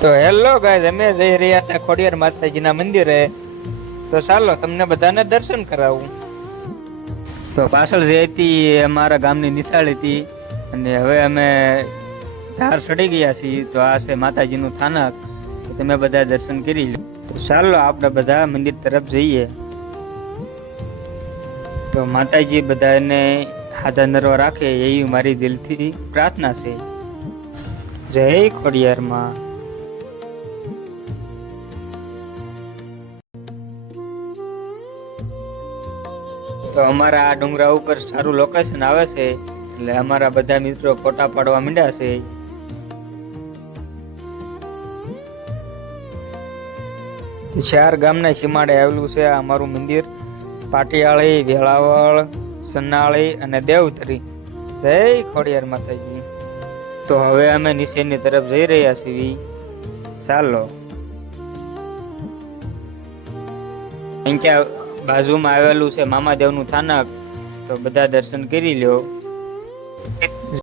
તો hello guys, અમે જઈ રહ્યા હતા ખોડિયાર માતાજીના મંદિરે. તો ચાલો તમને બધાને દર્શન કરાવું. તો પાછળ જે હતી એ અમારા ગામની નિશાળ હતી, અને હવે અમે ધાર ચડી ગયા છીએ. તો આ છે માતાજીનું થાનક. તો તમે બધા દર્શન કરી લો. તો ચાલો આપણે બધા મંદિર તરફ જઈએ. તો માતાજી બધાને હાથા નરવા રાખે એવી મારી દિલથી પ્રાર્થના છે. જય ખોડિયારમાં. તો અમારા આ ડુંગરા ઉપર સારું લોકેશન આવે છે, એટલે અમારા બધા મિત્રો ફોટા પાડવા માંડ્યા છે. ચાર ગામના સીમાડે આવેલું છે આ અમારું મંદિર. પાટિયાળી, વેળાવળ, સન્નાળી અને દેવધરી. જય ખોડિયાર માતાજી. તો હવે અમે નીચેની તરફ જઈ રહ્યા છીએ. ચાલો. અહીંયા બાજુમાં આવેલું છે મામાદેવનું થાનક. તો બધા દર્શન કરી લ્યો.